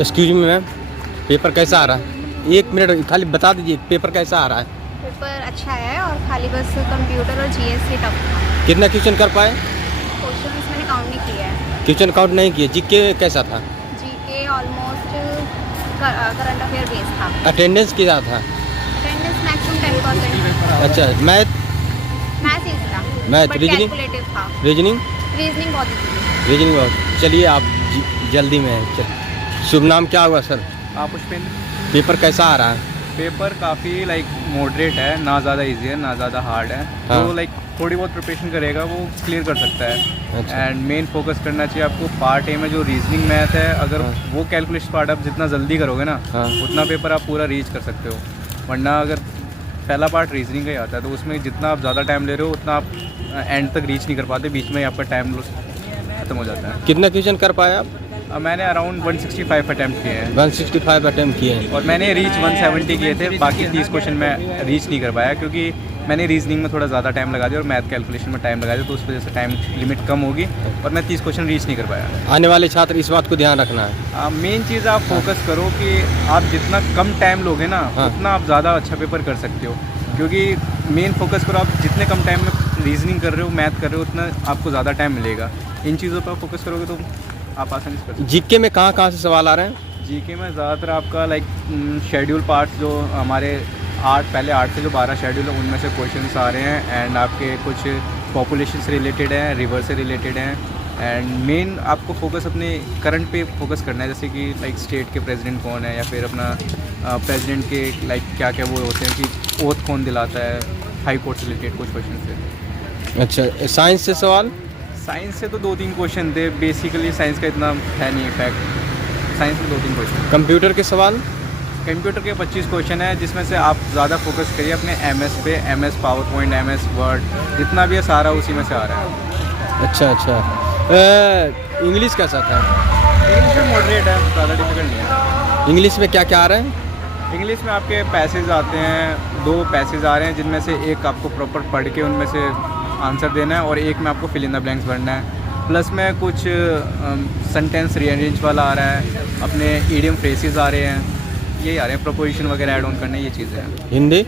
Excuse me ma'am, paper कैसा आ रहा है? एक मिनट खाली बता दीजिए, पेपर कैसा आ रहा है? पेपर अच्छा है और खाली बस कंप्यूटर और जीएस ही टफ था। कितना क्वेश्चन कर पाए? क्वेश्चंस मैंने काउंट नहीं किया है। क्वेश्चन काउंट नहीं किए। जीके कैसा था? GK almost current affair base था। अटेंडेंस क्या था? Attendance maximum 10%। अच्छा, मैथ मैथ्स इजी था, मैथ, बट रीजनिंग कैलकुलेटिव था। रीजनिंग रीजनिंग बहुत इजी थी। रीजनिंग बहुत। चलिए आप जल्दी में हैं। चल, शुभ नाम क्या हुआ सर? पुष्पेंद्र। पेपर कैसा आ रहा है? पेपर काफ़ी मॉडरेट है, ना ज़्यादा इजी है ना ज़्यादा हार्ड है। हाँ। तो थोड़ी बहुत प्रिपरेशन करेगा वो क्लियर कर सकता है। अच्छा। एंड मेन फोकस करना चाहिए आपको पार्ट ए में जो रीजनिंग मैथ है। अगर हाँ। वो कैलकुलेशन पार्ट आप जितना जल्दी करोगे ना, हाँ। उतना पेपर आप पूरा रीच कर सकते हो। वरना अगर पहला पार्ट रीजनिंग का ही आता है तो उसमें जितना आप ज़्यादा टाइम ले रहे हो उतना आप एंड तक रीच नहीं कर पाते, बीच में ही आपका टाइम खत्म हो जाता है। कितना क्वेश्चन कर पाए आप? मैंने अराउंड 165 अटैम्प्ट किए हैं 165 अटेम्प्ट किए हैं। और मैंने रीच 170 किए थे। बाकी 30 क्वेश्चन मैं रीच नहीं कर पाया क्योंकि मैंने रीजनिंग में थोड़ा ज़्यादा टाइम लगा दिया और मैथ कैलकुलेशन में टाइम लगा दिया, तो उस वजह से टाइम लिमिट कम होगी और मैं 30 क्वेश्चन रीच नहीं कर पाया। आने वाले छात्र इस बात को ध्यान रखना है। मेन चीज़ आप फोकस करो कि आप जितना कम टाइम लोगे ना, हाँ। उतना आप ज़्यादा अच्छा पेपर कर सकते हो। क्योंकि मेन फोकस करो, आप जितने कम टाइम में रीजनिंग कर रहे हो, मैथ कर रहे हो, उतना आपको ज़्यादा टाइम मिलेगा। इन चीज़ों पर फोकस करोगे तो आप आसानी से कर सकते हो। जीके में कहाँ से सवाल आ रहे हैं? जीके में ज़्यादातर आपका शेड्यूल पार्ट्स जो हमारे पहले 8 से जो 12 शेड्यूल है उनमें से क्वेश्चंस आ रहे हैं। एंड आपके कुछ पॉपुलेशन से रिलेटेड हैं, रिवर से रिलेटेड हैं। एंड मेन आपको फोकस अपने करंट पे फोकस करना है, जैसे कि स्टेट के प्रेसिडेंट कौन है, या फिर अपना प्रेसिडेंट के क्या क्या वो होते हैं कि ओथ कौन दिलाता है, हाई कोर्ट से रिलेटेड कुछ क्वेश्चन थे। अच्छा, साइंस से सवाल? साइंस से तो 2-3 क्वेश्चन थे। बेसिकली साइंस का इतना है नहीं इफेक्ट। साइंस में 2-3 क्वेश्चन। कंप्यूटर के सवाल? कंप्यूटर के 25 क्वेश्चन है, जिसमें से आप ज़्यादा फोकस करिए अपने एमएस पे। MS power point, MS word, जितना भी है सारा उसी में से आ रहा है। अच्छा। इंग्लिश कैसा था? इंग्लिश में मॉडरेट है, ज़्यादा डिफिकल्ट नहीं है। इंग्लिश में क्या क्या आ रहा है? इंग्लिश में आपके पैसेज आते हैं, 2 पैसेज आ रहे हैं, जिनमें से एक आपको प्रॉपर पढ़ के उनमें से आंसर देना है और एक में आपको फिल इन द ब्लैंक्स भरना है। प्लस में कुछ सेंटेंस रीअरेंज वाला आ रहा है, अपने ईडियम फ्रेसेस आ रहे हैं, यही आ रहे हैं, प्रोपोजिशन वगैरह ऐड ऑन करने, ये चीज़ें हैं। हिंदी?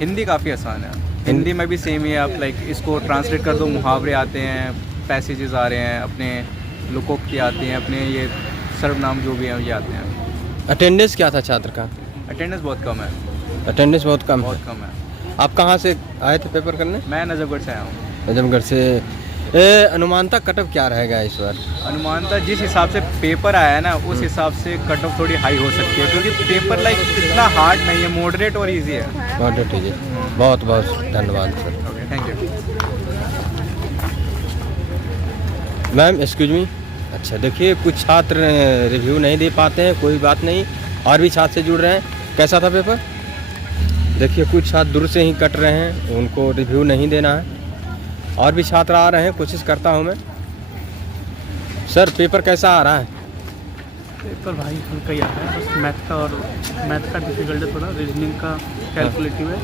हिंदी काफ़ी आसान है। हिंदी में भी सेम ही है, आप इसको ट्रांसलेट कर दो, मुहावरे आते हैं, पैसेजेस आ रहे हैं, अपने लोकोक्ति आते हैं, अपने ये सर्वनाम जो भी हैं ये आते हैं। अटेंडेंस क्या था छात्र का? अटेंडेंस बहुत कम है। अटेंडेंस बहुत कम है। बहुत कम है। आप कहाँ से आए थे पेपर करने? मैं नजफगढ़ से आया हूँ। नजफगढ़ से। अनुमानतः कट ऑफ क्या रहेगा इस बार? अनुमानतः जिस हिसाब से पेपर आया है ना, उस हिसाब से कट ऑफ थोड़ी हाई हो सकती है, क्योंकि पेपर इतना हार्ड नहीं है, मॉडरेट और इजी है। बहुत ठीक है, बहुत बहुत धन्यवाद sir. Okay, thank you. Ma'am excuse me. अच्छा, देखिए कुछ छात्र रिव्यू नहीं दे पाते हैं, कोई बात नहीं, और भी छात्र से जुड़ रहे हैं। कैसा था पेपर? देखिए कुछ छात्र दूर से ही कट रहे हैं, उनको रिव्यू नहीं देना है। और भी छात्र आ रहे हैं, कोशिश करता हूं मैं। सर पेपर कैसा आ रहा है? पेपर भाई हल्का ही आ रहा है, बस मैथ का डिफिकल्ट है थोड़ा, रीजनिंग का कैलकुलेटिव है।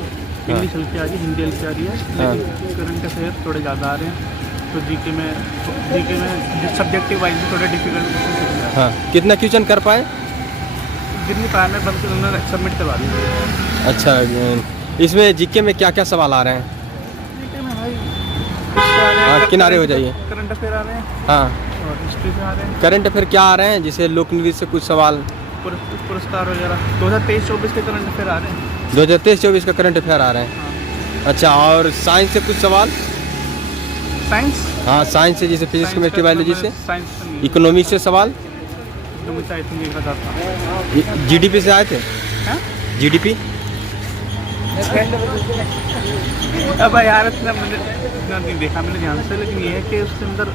इंग्लिश हल्की आ रही है, हिंदी हल्की आ रही है, लेकिन करंट अफेयर थोड़े ज़्यादा आ रहे हैं। तो जीके में सब्जेक्टिव वाइज भी थोड़ा डिफिकल्ट। हाँ, कितना क्वेश्चन कर पाए? जितनी पाया मैं बल्कि उन्होंने सबमिट करवा दी। अच्छा, इसमें जीके में क्या क्या सवाल आ रहे हैं? जीके में भाई हाँ, किनारे हो जाइए। करंट अफेयर आ रहे हैं हाँ, और हिस्ट्री से आ रहे हैं। करंट अफेयर क्या आ रहे हैं? जैसे लोक नृत्य से कुछ सवाल, पुरस्कार वगैरह 2023-24 के करंट अफेयर आ रहे हैं। 2023-24 का करंट अफेयर आ रहे हैं। अच्छा, और साइंस से कुछ सवाल? साइंस? हाँ, साइंस से, जैसे फिजिक्स केमिस्ट्री बायोलॉजी से। साइंस इकोनॉमिक्स से सवाल? आई थिंक 1000 था। जीडीपी से आए थे? जीडीपी? अब यार इतना नहीं देखा मैंने ध्यान से, लेकिन ये है कि उसके अंदर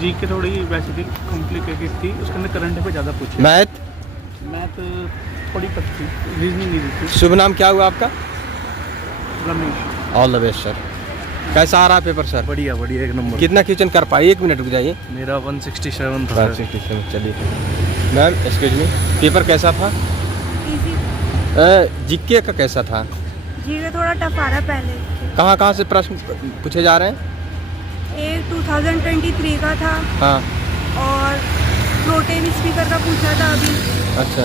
जी के थोड़ी वैसे भी कॉम्प्लिकेटेड थी, उसके अंदर करंट पे ज़्यादा पूछे। मैथ थोड़ी टफ थी, रीजनिंग नहीं थी। शुभ नाम क्या हुआ आपका? Ramesh. All the best sir. कैसा आ रहा है पेपर सर? बढ़िया बढ़िया, एक नंबर। कितना क्वेश्चन कर पाए? 1 मिनट रुक जाइए। मेरा 167 था। 167, चलिए। मैम एक्सक्यूज मी, पेपर कैसा था? इजी। जीके का कैसा था? जीके थोड़ा टफ आ रहा है पहले। कहाँ से प्रश्न पूछे जा रहे हैं? एक 2023 का था हाँ, और प्रोटीन स्पीकर का पूछा था अभी। अच्छा,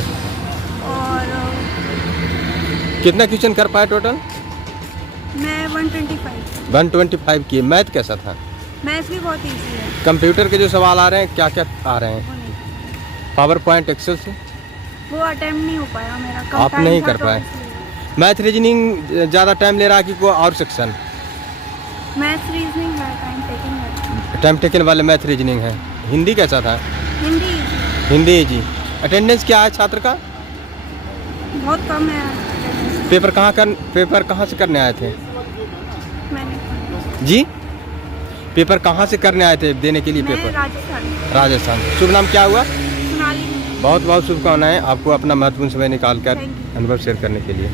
और कितना क्वेश्चन कर पाए टोटल? मैं 125। 125 किए। मैथ कैसा था? मैथ्स भी बहुत इजी है। कंप्यूटर के जो सवाल आ रहे हैं क्या क्या आ रहे हैं? वो नहीं, पावर पॉइंट, एक्सेल से वो अटेम्प्ट नहीं हो पाया मेरा। कम आप टाइम नहीं था कर तो पाए। इसलिए। मैथ रीजनिंग ज़्यादा टाइम ले रहा है कि कोई और सेक्शन? मैथ्स रीजनिंग है, टाइम टेकिंग है। टाइम टेकन वाले मैथ रीजनिंग है। हिंदी कैसा था? हिंदी easy हिंदी जी। अटेंडेंस क्या है छात्र का? है, बहुत कम है। पेपर कहाँ से करने आए थे मैंने जी? पेपर कहाँ से करने आए थे देने के लिए मैं पेपर? राजस्थान। राजस्थान। शुभ नाम क्या हुआ? सोनाली। बहुत बहुत शुभकामनाएं आपको अपना महत्वपूर्ण समय निकाल कर Thank you. अनुभव शेयर करने के लिए।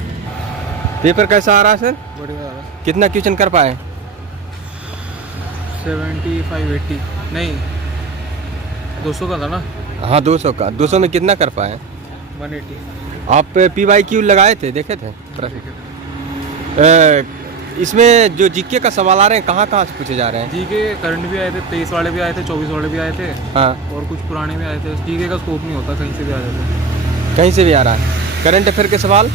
पेपर कैसा आ रहा है सर? बढ़िया। कितना क्वेश्चन कर पाए? 75-80 नहीं, 200 का था ना। हाँ 200 का। 200 में कितना कर पाए? 180। आप PYQ लगाए थे, देखे थे प्रश्न? इसमें जो जीके का सवाल आ रहे हैं कहाँ कहाँ से पूछे जा रहे हैं? जी के करंट भी आए थे, 23 वाले भी आए थे, 24 वाले भी आए थे, हाँ, और कुछ पुराने भी आए थे। जीके का स्कोप नहीं होता, कहीं से भी आ जाते हैं। कहीं से भी आ रहा है। करंट अफेयर के सवाल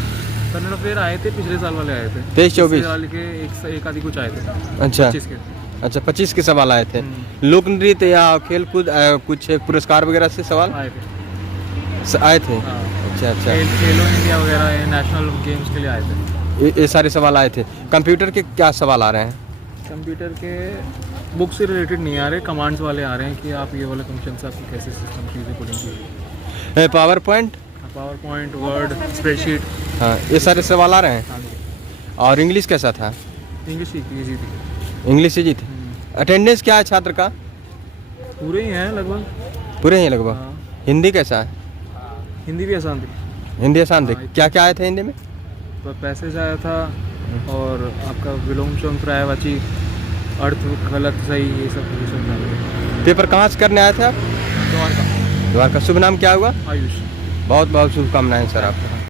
करंट अफेयर आए थे, पिछले साल वाले आए थे। 23-24 पिछले साल के एक आदि कुछ आए थे। अच्छा 25 के। अच्छा, 25 के सवाल आए थे। हम्म। लोक नृत्य या खेलकूद कुछ पुरस्कार वगैरह से सवाल आए थे। आए थे? हाँ। अच्छा अच्छा, खेलो इंडिया वगैरह ये नेशनल गेम्स के लिए आए थे। ये सारे सवाल आए थे। कंप्यूटर के क्या सवाल आ रहे हैं? कंप्यूटर के बुक से रिलेटेड नहीं आ रहे, कमांड्स वाले आ रहे हैं कि आप ये वाले फंक्शन से आपकी कैसे सिस्टम चीज़ें कोडिंग कीजिए। Power point, power point, word, spreadsheet. हाँ ये सारे सवाल आ रहे हैं। हाँ जी। और इंग्लिश कैसा था? इंग्लिश ईजी थी। इंग्लिश ही थी। अटेंडेंस क्या है छात्र का? पूरे ही हैं लगभग। पूरे ही लगभग। हाँ। हिंदी कैसा है? हिंदी भी आसान थी। हिंदी आसान थे। हाँ, क्या क्या आए थे हिंदी में? तो पैसेज आया था, और आपका विलोम शोम पर्यायवाची, अर्थ गलत सही, ये सब। पेपर कहाँ से करने आए थे आप? द्वारका। द्वारका। शुभ नाम क्या हुआ? आयुष। बहुत बहुत शुभकामनाएं सर आपको।